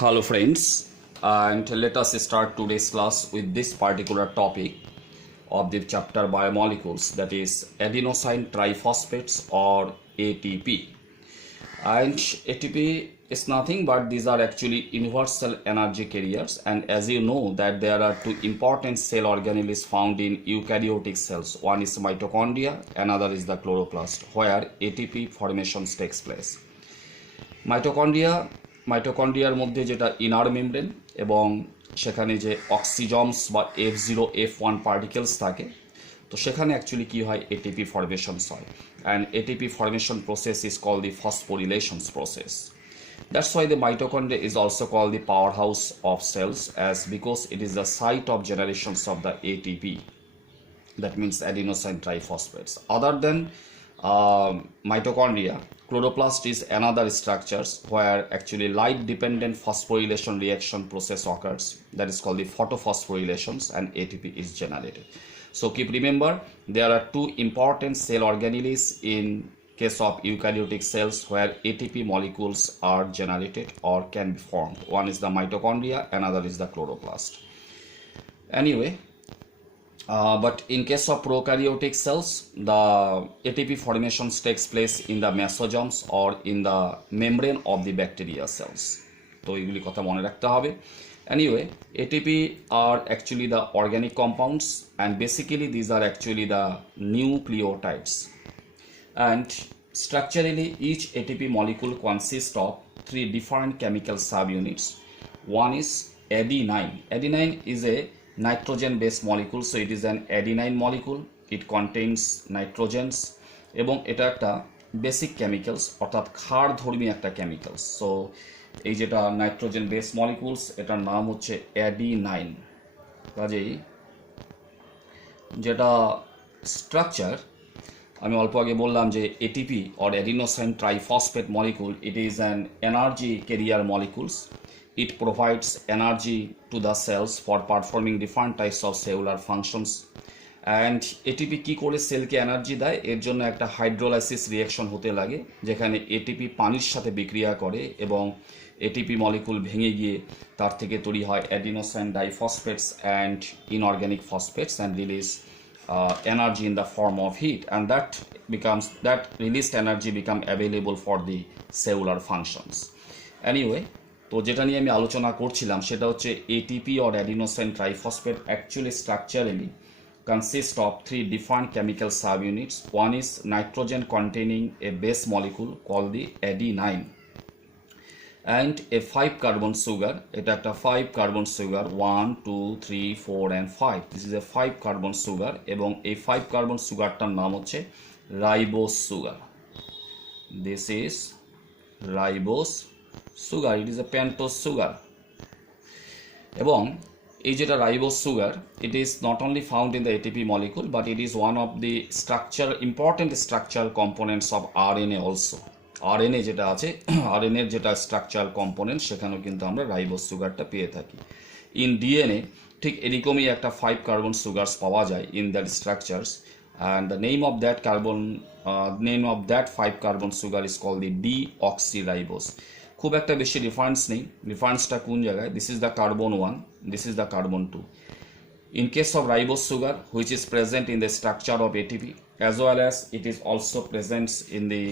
Hello friends, and let us start today's class with this particular topic of the chapter biomolecules, that is adenosine triphosphates or ATP. And ATP is nothing but these are actually universal energy carriers, and as you know that there are two important cell organelles found in eukaryotic cells. One is mitochondria, another is the chloroplast, where ATP formations takes place. মাইটোকন্ড্রিয়ার মধ্যে যেটা inner membrane এবং সেখানে যে অক্সিজমস বা F0 F1 particles থাকে, তো সেখানে actually কী হয়, এটিপি ফরমেশনস হয়, and ATP formation process is called the phosphorylations process. That's why the mitochondria is also called the powerhouse of cells, as because it is the site of generations of the ATP, that means adenosine triphosphates. Other than mitochondria, chloroplast is another structures where actually light dependent phosphorylation reaction process occurs, that is called the photophosphorylations, and ATP is generated. So keep remember, there are two important cell organelles in case of eukaryotic cells where ATP molecules are generated or can be formed. One is the mitochondria, another is the chloroplast. Anyway, but in case of prokaryotic cells, the ATP formations takes place in the mesosomes or in the membrane of the bacteria cells. তো এগুলি কথা মনে রাখতে হবে. Anyway, ATP are actually the organic compounds, and basically these are actually the nucleotides. And structurally, each ATP molecule consists of three different chemical subunits. One is adenine. Adenine is a nitrogen based molecule, so it is an adenine molecule. It contains nitrogens এবং এটা একটা basic chemicals, অর্থাৎ ক্ষারধর্মী একটা chemicals. So এই যেটা nitrogen base molecules, এটার নাম হচ্ছে অ্যাডিনাইন. কাজেই যেটা স্ট্রাকচার আমি অল্প আগে বললাম যে ATP or adenosine triphosphate molecule, it is an energy carrier molecules. It provides energy to the cells for performing different types of cellular functions. And ATP কি করে সেলকে এনার্জি দেয়, এর জন্য একটা হাইড্রোলাইসিস রিঅ্যাকশন হতে লাগে, যেখানে ATP পানির সাথে বিক্রিয়া করে এবং ATP মলিকুল ভেঙে গিয়ে তার থেকে তৈরি হয় adenosine diphosphates and inorganic phosphates and release energy in the form of heat, and that released energy become available for the cellular functions. Anyway, তো যেটা নিয়ে আমি আলোচনা করছিলাম সেটা হচ্ছে ATP or adenosine triphosphate actually structurally consist of three different chemical subunits. One is nitrogen containing a base molecule called the adenine, and a 5 carbon sugar. এটা একটা 5 carbon sugar, 1 2 3 4 and 5. This is a 5 carbon sugar এবং এই 5 carbon সুগারটার নাম হচ্ছে ribose sugar. This is ribose sugar, it is a pentose sugar. এবং এই যেটা ribose sugar, it is not only found in the ATP molecule but it is one of the important structural components of RNA also. RNA যেটা আছে, RNA যেটা structural component, সেখানেও কিন্তু আমরা ribose সুগারটা পেয়ে থাকি. ইন ডিএনএ ঠিক এরকমই একটা 5 কার্বন সুগারস পাওয়া যায় in that structures, and the name of that 5 carbon sugar is called the deoxyribose. খুব একটা বেশি ডিফারেন্স নেই, ডিফারেন্সটা কোন জায়গায়, this is the carbon 1, this is the carbon 2. In case of ribose sugar which is present in the structure of ATP as well as it is also presents in the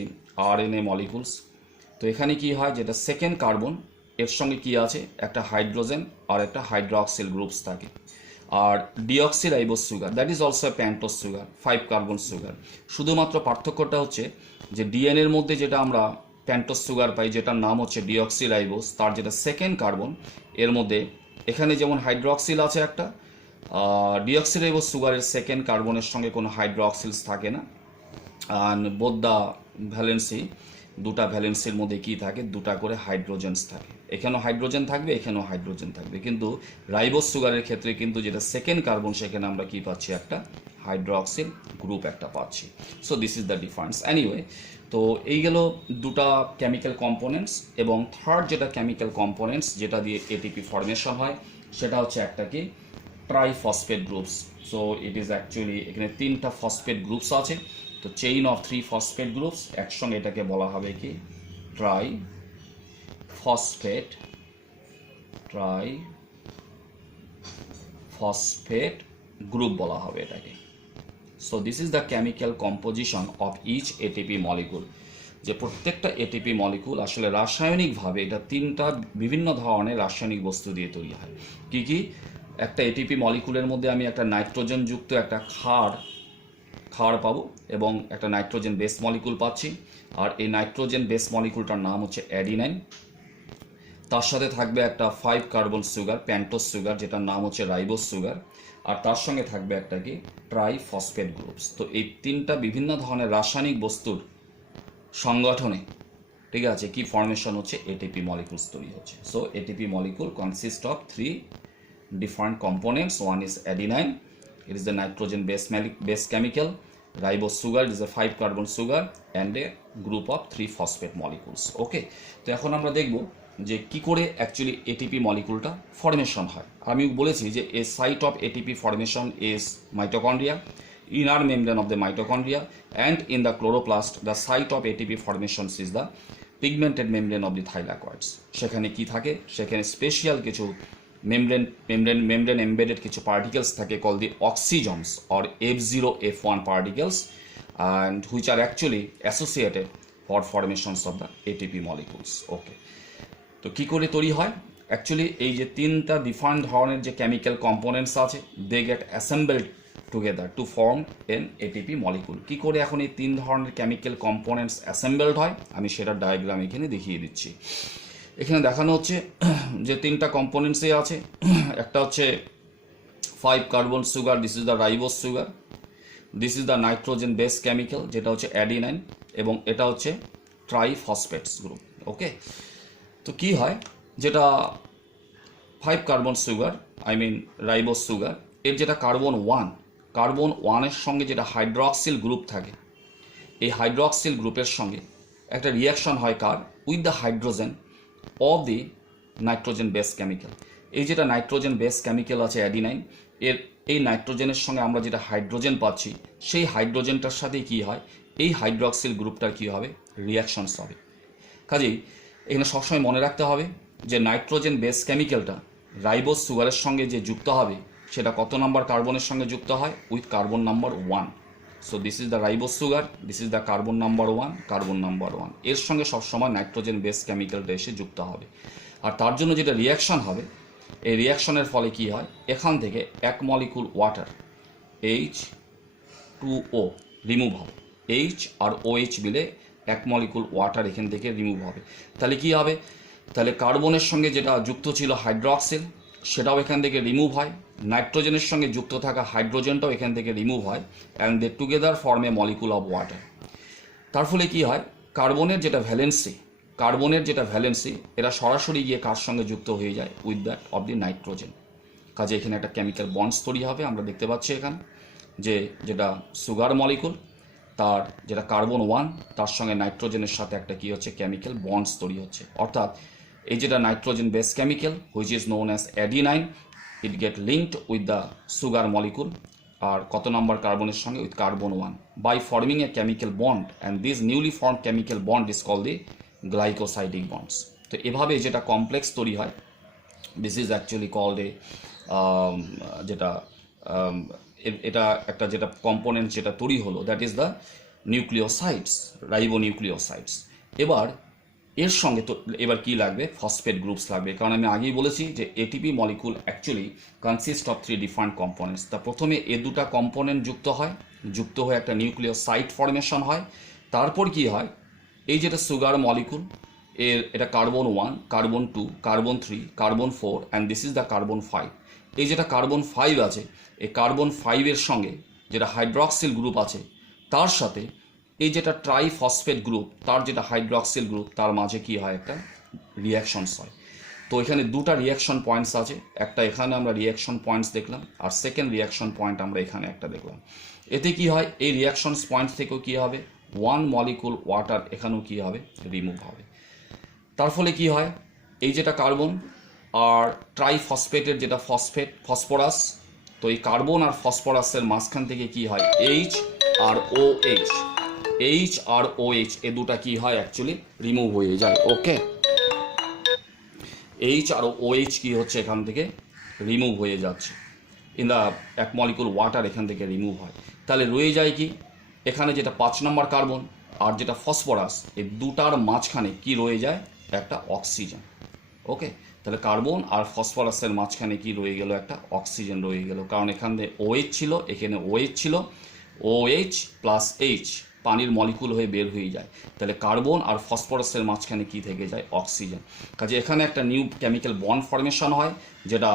RNA molecules. তো এখানে কি হয়, যেটা second carbon, এর সঙ্গে কি আছে, একটা হাইড্রোজেন আর একটা হাইড্রক্সিল গ্রুপস থাকে. আর deoxyribose sugar, that is also pentose sugar, 5 carbon sugar. শুধুমাত্র পার্থক্যটা হচ্ছে যে ডিএনএর মধ্যে যেটা আমরা প্যান্টোস সুগার পাই, যেটার নাম হচ্ছে ডিঅক্সিরাইবোস, তার যেটা সেকেন্ড কার্বন, এর মধ্যে এখানে যেমন হাইড্রক্সিল আছে একটা, ডিঅক্সিরাইবোস সুগারের সেকেন্ড কার্বনের সঙ্গে কোনো হাইড্রক্সিলস থাকে না. আর বোথ দ্য ভ্যালেন্সি, দুটা ভ্যালেন্সির মধ্যে কি থাকে, দুটা করে হাইড্রোজেন্স থাকে. এখানেও হাইড্রোজেন থাকবে, এখানেও হাইড্রোজেন থাকবে, কিন্তু রাইবোস সুগারের ক্ষেত্রে কিন্তু যেটা সেকেন্ড কার্বন, সেখানে আমরা কি পাচ্ছি, একটা হাইড্রক্সিল গ্রুপ একটা পাচ্ছি. So this is the difference. Anyway, তো এই গেল দুটা কেমিক্যাল কম্পোনেন্টস. এবং থার্ড যেটা কেমিক্যাল কম্পোনেন্টস যেটা দিয়ে এটিপি ফর্মেশন হয়, সেটা হচ্ছে একটা কি, triphosphate groups. So it is actually এখানে 3টা ফসফেট গ্রুপস আছে. তো চেইন অফ 3 ফসফেট গ্রুপস, একসঙ্গে এটাকে বলা হবে কি, ট্রাই ফসফেট ট্রাইফসফেট গ্রুপ বলা হবে এটাকে। So this is the chemical composition of each ATP molecule. যে প্রত্যেকটা এটিপি মলিকুল আসলে রাসায়নিকভাবে এটা তিনটা বিভিন্ন ধরনের রাসায়নিক বস্তু দিয়ে তৈরি হয়। কি কি? একটা এটিপি মলিকুলের মধ্যে আমি একটা নাইট্রোজেন যুক্ত একটা ক্ষার পাবো এবং একটা নাইট্রোজেন বেস মলিকুল পাচ্ছি, আর এই নাইট্রোজেন বেস মলিকুলটার নাম হচ্ছে অ্যাডিনাইন। তার সাথে থাকবে একটা 5 কার্বন সুগার, প্যান্টোজ সুগার, যেটার নাম হচ্ছে রাইবোজ সুগার, আর তার সঙ্গে থাকবে একটা কি ট্রাইফসফেট গ্রুপস। তো এই তিনটা বিভিন্ন ধরনের রাসায়নিক বস্তুর সংগঠনে, ঠিক আছে, কি ফর্মেশন হচ্ছে? এটিপি মলিকুলস তৈরি হচ্ছে। So ATP molecule consist of 3 different components. One is adenine, it is the nitrogen base chemical. Ribose sugar, it is a 5 carbon sugar and a group of 3 phosphate molecules. Okay, তো এখন আমরা দেখব যে কি করে actually ATP মলিকুলটা formation হয়। আমি বলেছি যে a site of ATP formation is mitochondria, inner membrane of the mitochondria, and in the chloroplast the site of ATP formations is the pigmented membrane of the thylakoids. সেখানে কি থাকে? সেখানে special কিছু membrane embedded কিছু particles থাকে called the oxygens or F0 F1 particles, and which are actually associated for formations of the ATP molecules. Okay, তো কি করে তৈরি হয়? অ্যাকচুয়ালি এই যে তিনটা ডিফারেন্ট ধরনের যে কেমিক্যাল কম্পোনেন্টস আছে, they get assembled together to form an ATP molecule. কি করে এখন এই তিন ধরনের কেমিক্যাল কম্পোনেন্টস অ্যাসেম্বলড হয় আমি সেটার ডায়াগ্রাম এখানে দেখিয়ে দিচ্ছি। এখানে দেখানো হচ্ছে যে তিনটা কম্পোনেন্টসই আছে। একটা হচ্ছে 5 carbon sugar, this is the ribose sugar, this is the nitrogen base chemical যেটা হচ্ছে অ্যাডিনাইন, এবং এটা হচ্ছে ট্রাইফসফেটস গ্রুপ। ওকে, তো কি হয়, যেটা 5 carbon sugar I mean ribose sugar, এর যেটা কার্বন 1 এর সঙ্গে যেটা হাইড্রক্সিল গ্রুপ থাকে, এই হাইড্রক্সিল গ্রুপের সঙ্গে একটা রিয়াকশন হয় কার? With the hydrogen of the nitrogen base chemical. এই যেটা নাইট্রোজেন বেস কেমিক্যাল আছে অ্যাডিনাইন, এর এই নাইট্রোজেনের সঙ্গে আমরা যেটা হাইড্রোজেন পাচ্ছি, সেই হাইড্রোজেনটার সাথে কি হয়? এই হাইড্রক্সিল গ্রুপটার কি হবে? রিয়াকশনস হবে। কাজেই এখানে সবসময় মনে রাখতে হবে যে নাইট্রোজেন বেস কেমিক্যালটা রাইবোজ সুগারের সঙ্গে যে যুক্ত হবে সেটা কত নাম্বার কার্বনের সঙ্গে যুক্ত হয়? With carbon number 1। So this is the ribose sugar, this is the carbon number 1, carbon number 1, এর সঙ্গে সবসময় নাইট্রোজেন বেস কেমিক্যালটা এসে যুক্ত হবে। আর তার জন্য যেটা রিয়াকশন হবে, এই রিয়াকশনের ফলে কি হয়? এখান থেকে এক মলিকুল ওয়াটার H2O রিমুভ হবে। H আর OH মিলে এক মলিকুল ওয়াটার এখান থেকে রিমুভ হবে। তাহলে কি হবে? তাহলে কার্বনের সঙ্গে যেটা যুক্ত ছিল হাইড্রক্সিল, সেটাও এখান থেকে রিমুভ হয়, নাইট্রোজেনের সঙ্গে যুক্ত থাকা হাইড্রোজেনটাও এখান থেকে রিমুভ হয়, and they together form a molecule of water. তার ফলে কি হয়? কার্বনের যেটা ভ্যালেন্সি এরা সরাসরি গিয়ে কার সঙ্গে যুক্ত হয়ে যায়? With that of the nitrogen. কাজে এখানে একটা কেমিক্যাল বন্ডস তৈরি হবে। আমরা দেখতে পাচ্ছি এখানে যে যেটা সুগার মলিকুল, তার যেটা কার্বন 1 তার সঙ্গে নাইট্রোজেনের সাথে একটা কি হচ্ছে? কেমিক্যাল বন্ডস তৈরি হচ্ছে। অর্থাৎ এই যেটা nitrogen base chemical which is known as adenine, it get linked with the sugar molecule, আর কত নাম্বার কার্বনের সঙ্গে? With carbon 1, by forming a chemical bond, and this newly form chemical bond is called the glycosidic bonds. তো এভাবে যেটা complex তৈরি হয়, this is actually called a যেটা এটা একটা যেটা কম্পোনেন্ট যেটা তৈরি হলো, that is the nucleosides, ribonucleosides. এবার এর সঙ্গে তো এবার কি লাগবে? ফসফেট গ্রুপস লাগবে, কারণ আমি আগেই বলেছি যে ATP molecule actually consist of 3 different components. তা প্রথমে এ দুটা কম্পোনেন্ট যুক্ত হয়ে একটা নিউক্লিওসাইড ফর্মেশন হয়। তারপর কি হয়? এই যেটা সুগার মলিকুল, এটা carbon 1, carbon 2, carbon 3, carbon 4, and this is the carbon 5। এই যেটা কার্বন 5 আছে, এই কার্বন 5-এর সঙ্গে যেটা হাইড্রক্সিল গ্রুপ আছে, তার সাথে এই যেটা ট্রাইফসফেট গ্রুপ, তার যেটা হাইড্রক্সিল গ্রুপ, তার মাঝে কি হয়? একটা রিয়াকশনস হয়। তো এখানে দুটা রিয়াকশন পয়েন্টস আছে, একটা এখানে আমরা রিয়াকশন পয়েন্টস দেখলাম, আর সেকেন্ড রিয়াকশন পয়েন্ট আমরা এখানে একটা দেখলাম। এতে কি হয়? এই রিয়াকশনস পয়েন্ট থেকেও কি হবে? 1 মলিকুল ওয়াটার এখানেও কি হবে? রিমুভ হবে। তার ফলে কি হয়? এই যেটা কার্বন আর ট্রাইফসফেটের যেটা ফসফরাস, তো এই কার্বন আর ফসফরাসের মাঝখান থেকে কি হয়? H আর OH এ দুটা কি হয়? অ্যাকচুয়ালি রিমুভ হয়ে যায়। ওকে, এইচ আর ওএইচ কি হচ্ছে এখান থেকে রিমুভ হয়ে যাচ্ছে, ইন দ্য এক মলিকুল ওয়াটার এখান থেকে রিমুভ হয়। তাহলে রয়ে যায় কি, এখানে যেটা 5 নম্বর কার্বন আর যেটা ফসফরাস, এই দুটার মাঝখানে কি রয়ে যায়, একটা অক্সিজেন। ওকে, তাহলে কার্বন আর ফসফরাসের মাঝখানে কি রয়ে গেল, একটা অক্সিজেন রয়ে গেল, কারণ এখানে ওএইচ ছিল, এখানে ওএইচ ছিল, ওএইচ প্লাস এইচ পানির মলিকুল হয়ে বের হয়ে যায়, তাহলে কার্বন আর ফসফরাসের মাঝখানে কি থেকে যায়, অক্সিজেন। কাজে এখানে একটা নিউ কেমিক্যাল বন্ড ফর্মেশন হয়, যেটা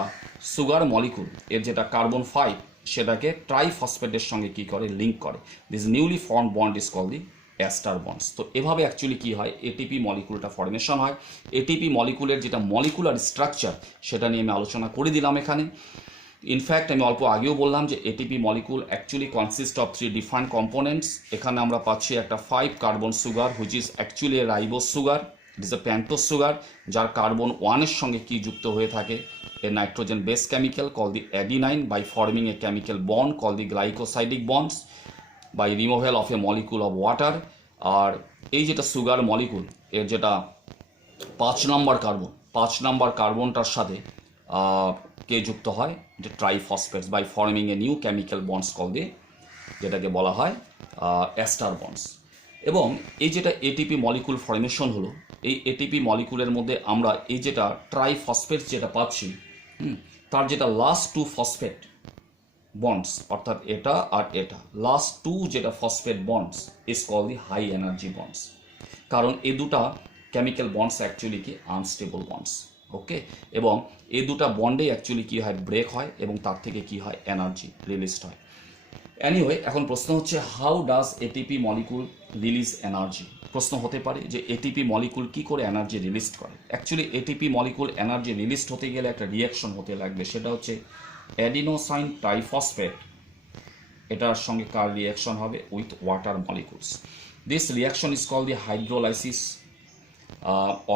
সুগার মলিকুল এর যেটা কার্বন 5 সেটাকে ট্রাইফসফেটের সঙ্গে কি করে, লিঙ্ক করে। This newly form bond is call the ester bonds. তো এভাবে অ্যাকচুয়ালি কি হয়, এটিপি মলিকুলটা ফর্মেশন হয়। এটিপি মলিকুলের যেটা মলিকুলার স্ট্রাকচার সেটা নিয়ে আমি আলোচনা করে দিলাম এখানে। ইনফ্যাক্ট আমি অল্প আগেও বললাম যে ATP molecule actually consist of 3 different components. এখানে আমরা পাচ্ছি একটা 5 carbon sugar which is actually a ribose sugar, it is a pentose sugar, যার কার্বন 1 এর সঙ্গে কি যুক্ত হয়ে থাকে, a nitrogen base chemical call the adenine by forming a chemical bond call the glycosidic bonds by removal of a molecule of water. আর এই যেটা সুগার মলিকুল এর যেটা 5 নম্বর কার্বনটার সাথে কে যুক্ত হয়, যে triphosphates by forming a new chemical bonds call দিয়ে, যেটাকে বলা হয় অ্যাস্টার বন্ডস। এবং এই যেটা এটিপি মলিকুল ফর্মেশন হলো, এই এটিপি মলিকুলের মধ্যে আমরা এই যেটা ট্রাইফসফেটস যেটা পাচ্ছি, তার যেটা লাস্ট 2 ফসফেট বন্ডস, অর্থাৎ এটা আর এটা, লাস্ট 2 যেটা phosphate bonds is call the high energy bonds, কারণ এই দুটা কেমিক্যাল বন্ডস অ্যাকচুয়ালি কি আনস্টেবল বন্ডস। ওকে, এবং এই দুটা বন্ডে অ্যাকচুয়ালি কি হয়, ব্রেক হয়, এবং তার থেকে কি হয়, এনার্জি রিলিজড হয়। এনিওয়ে, এখন প্রশ্ন হচ্ছে how does ATP molecule release energy. প্রশ্ন হতে পারে যে এটিপি মলিকুল কি করে এনার্জি রিলিজ করে। Actually ATP molecule energy release হতে গেলে একটা রিয়াকশন হতে লাগবে, সেটা হচ্ছে অ্যাডিনোসাইন ট্রাইফসফেট, এটার সঙ্গে কার রিয়াকশন হবে, with water molecules. This reaction is call the hydrolysis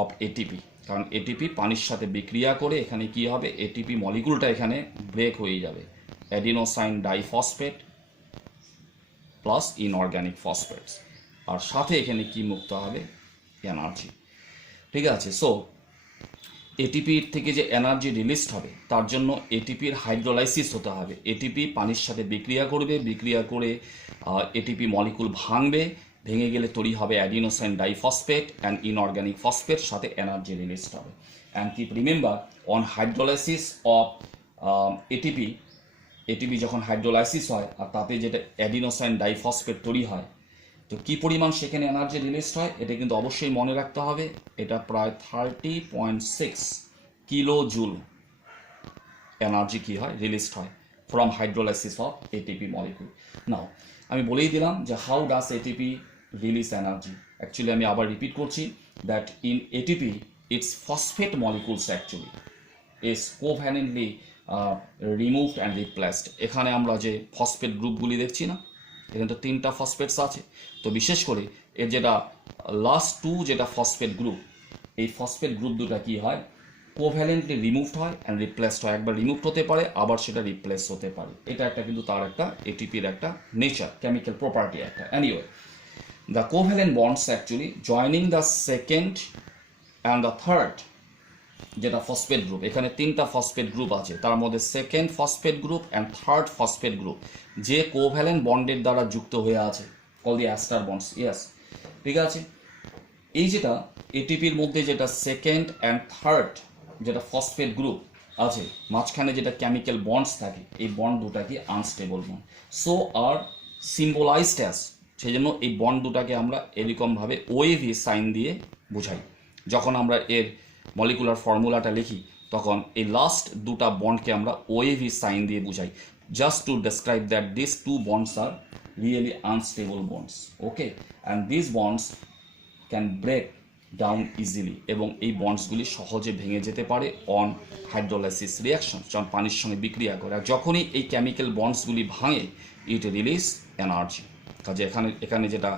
of ATP, কারণ এটিপি পানির সাথে বিক্রিয়া করে এখানে কি হবে, এটিপি মলিকুলটা এখানে ব্রেক হয়ে যাবে, adenosine diphosphate plus inorganic phosphates, আর সাথে এখানে কি মুক্ত হবে, এনার্জি। ঠিক আছে, সো এটিপির থেকে যে এনার্জি রিলিজড হবে তার জন্য এটিপির হাইড্রোলাইসিস হতে হবে। এটিপি পানির সাথে বিক্রিয়া করবে, বিক্রিয়া করে এটিপি মলিকুল ভাঙবে, ভেঙে গেলে তৈরি হবে adenosine diphosphate and inorganic phosphate, সাথে এনার্জি রিলিজড হবে। And keep remember, on hydrolysis of ATP, ATP যখন হাইড্রোলাইসিস হয় আর তাতে যেটা অ্যাডিনোসাইন ডাইফসফেট তৈরি হয়, তো কী পরিমাণ সেখানে এনার্জি রিলিজড হয় এটা কিন্তু অবশ্যই মনে রাখতে হবে। এটা প্রায় 30.6 কিলো জুল এনার্জি কী হয়, রিলিজড হয় from hydrolysis of ATP molecule. Now আমি বলেই দিলাম যে how does ATP release energy. Actually আমি আবার রিপিট করছি, that in ATP its phosphate molecules actually is covalently removed and replaced. এখানে আমরা যে ফসফেট গ্রুপগুলি দেখছি না, এখানে তো 3টা ফসফেটস আছে, তো বিশেষ করে এর যেটা লাস্ট 2 যেটা ফসফেট গ্রুপ, এই ফসফেট গ্রুপ দুটা কি হয়, কোভ্যালেন্টলি রিমুভড হয় অ্যান্ড রিপ্লেসড হয়। একবার রিমুভড হতে পারে, আবার সেটা রিপ্লেস হতে পারে। এটা একটা কিন্তু তার একটা এটিপির একটা নেচার, কেমিক্যাল প্রপার্টি একটা। Anyway, the covalent bonds actually joining the second and the third যেটা ফসফেট গ্রুপ, এখানে 3টা ফসফেট গ্রুপ আছে, তার মধ্যে second phosphate group and third phosphate group যে কোভ্যালেন্ট বন্ডের দ্বারা যুক্ত হয়ে আছে, call the ester bonds. Yes, ঠিক আছে। এই যেটা এটিপির মধ্যে যেটা সেকেন্ড অ্যান্ড থার্ড যেটা ফসফেট গ্রুপ আছে, মাঝখানে যেটা কেমিক্যাল বন্ডস থাকে, এই বন্ড দুটাকে আনস্টেবল বন্ড, সো আর সিম্বলাইজড অ্যাজ, সেই জন্য এই বন্ড দুটাকে আমরা এরকমভাবে ওএভি সাইন দিয়ে বোঝাই। যখন আমরা এর মলিকুলার ফর্মুলাটা লিখি তখন এই লাস্ট দুটা বন্ডকে আমরা ওএভি সাইন দিয়ে বুঝাই, just to describe that this 2 bonds are really unstable bonds. Okay, and this bonds can break down easily, এবং এই বন্ডসগুলি সহজে ভেঙে যেতে পারে অন হাইড্রোলাইসিস রিয়াকশন, যখন পানির সঙ্গে বিক্রিয়া করে। আর যখনই এই কেমিক্যাল বন্ডসগুলি ভাঙে, ইট রিলিজ এনার্জি। কাজে এখানে যেটা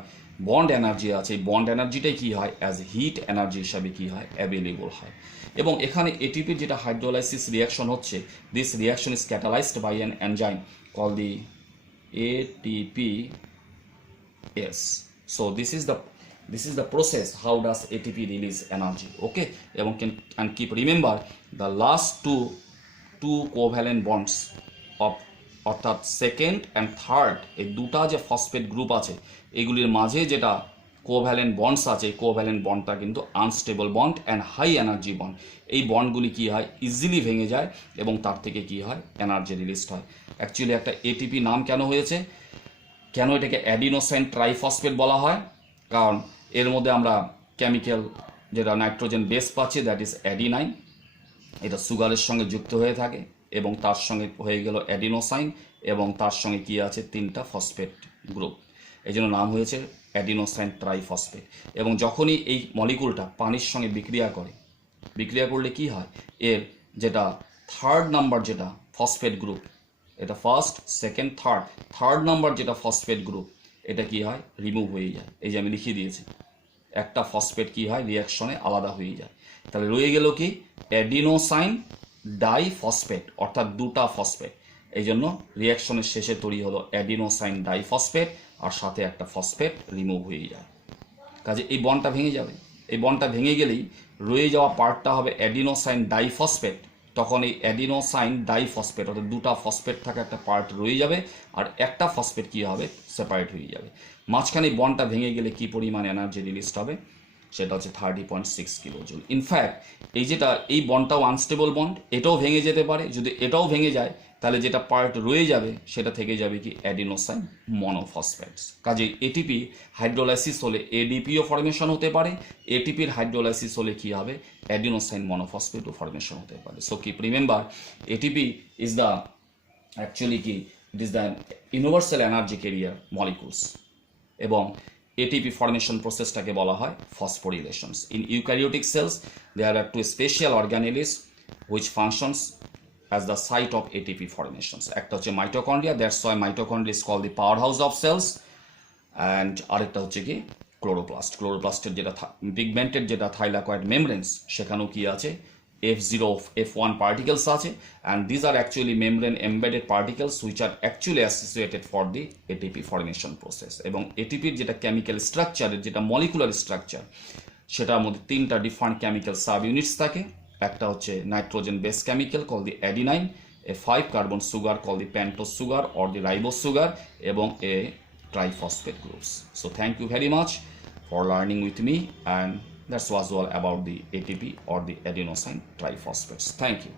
বন্ড এনার্জি আছে, এই বন্ড এনার্জিটাই কী হয়, অ্যাজ হিট এনার্জি হিসাবে কী হয়, অ্যাভেলেবল হয়। এবং এখানে এটিপির যেটা হাইড্রোলাইসিস রিয়াকশন হচ্ছে, this reaction is catalysed by an enzyme call the ATPase. So this is the This is the process how does ATP release energy. Okay, এবং and keep remember the last two covalent bonds of অর্থাৎ second and third এই দুটা যে phosphate group আছে এগুলির মাঝে যেটা covalent bonds আছে কোভ্যালেন্ট বন্ডটা কিন্তু unstable bond and high energy bond. এই বন্ডগুলি কী হয়, ইজিলি ভেঙে যায় এবং তার থেকে কী হয়, এনার্জি রিলিজ হয়। অ্যাকচুয়ালি একটা এটিপি নাম কেন হয়েছে, কেন এটাকে অ্যাডিনোসাইন ট্রাইফসফেট বলা হয়, কারণ এর মধ্যে আমরা কেমিক্যাল যেটা নাইট্রোজেন বেস পাচ্ছি, দ্যাট ইজ অ্যাডিনাইন। এটা সুগারের সঙ্গে যুক্ত হয়ে থাকে এবং তার সঙ্গে হয়ে গেল অ্যাডিনোসাইন এবং তার সঙ্গে কী আছে, 3টা ফসফেট গ্রুপ, এই জন্য নাম হয়েছে অ্যাডিনোসাইন ট্রাইফসফেট। এবং যখনই এই মলিকুলটা পানির সঙ্গে বিক্রিয়া করলে কি হয়, এর যেটা থার্ড নাম্বার যেটা ফসফেট গ্রুপ, এটা ফার্স্ট সেকেন্ড থার্ড নাম্বার যেটা ফসফেট গ্রুপ, এটা কি হয়, রিমুভ হয়ে যায়। এই যে আমি লিখিয়ে দিয়েছি, একটা ফসফেট কি হয়, রিয়াকশনে আলাদা হয়ে যায়। তাহলে রয়ে গেল কি, অ্যাডিনোসাইন ডাইফসফেট, অর্থাৎ 2টা ফসফেট। এই জন্য রিয়াকশনের শেষে তৈরি হলো অ্যাডিনোসাইন ডাইফসফেট, আর সাথে একটা ফসফেট রিমুভ হয়ে যায়। কাজে এই বন্ডটা ভেঙে যাবে। এই বন্ডটা ভেঙে গেলেই রয়ে যাওয়া পার্টটা হবে অ্যাডিনোসাইন ডাইফসফেট। তখন এই অ্যাডিনোসাইন ডাইফসফেট অর্থাৎ 2টা ফসফেট থাকা একটা পার্ট রয়ে যাবে, আর একটা ফসফেট কী হবে, সেপারেট হয়ে যাবে। মাঝখানে বন্ডটা ভেঙে গেলে কী পরিমাণ এনার্জি রিলিজ হবে, সেটা হচ্ছে 30.6 কিলোজুল। ইনফ্যাক্ট এই বন্ডটাও আনস্টেবল বন্ড, এটাও ভেঙে যেতে পারে। যদি এটাও ভেঙে যায় তাহলে যেটা পার্ট রয়ে যাবে সেটা থেকে যাবে কি, অ্যাডিনোসাইন মনোফসফেটস। কাজে এটিপি হাইড্রোলাইসিস হলে এডিপিও ফর্মেশন হতে পারে, এটিপির হাইড্রোলাইসিস হলে কি হবে, অ্যাডিনোসাইন মনোফসফেটও ফর্মেশন হতে পারে। So keep remember, ATP is the actually কি, it is the universal energy carrier molecules. এবং এটিপি ফর্মেশন প্রসেসটাকে বলা হয় phosphorylations. In eukaryotic cells there are 2 special organelles which functions as the site of ATP formations. একটা হচ্ছে mitochondria, that's why mitochondria is called the power house of cells. And আরেকটা হচ্ছে কি, ক্লোরোপ্লাস্টের যেটা পিগমেন্টেড যেটা থাইলাকয়েড মেমব্রেন্স, সেখানেও কি আছে, F0 F1 particles আছে, and these are actually membrane embedded particles which are actually associated for the ATP formation process. এবং ATPর যেটা কেমিক্যাল স্ট্রাকচারের যেটা মলিকুলার স্ট্রাকচার, সেটার মধ্যে 3টা ডিফারেন্ট কেমিক্যাল সাব ইউনিটস থাকে। একটা হচ্ছে nitrogen base chemical call the adenine, a 5 carbon sugar call the pentose sugar or the ribose sugar, এবং a triphosphate groups. So thank you very much for learning with me, and that was all about the ATP or the adenosine triphosphates. Thank you.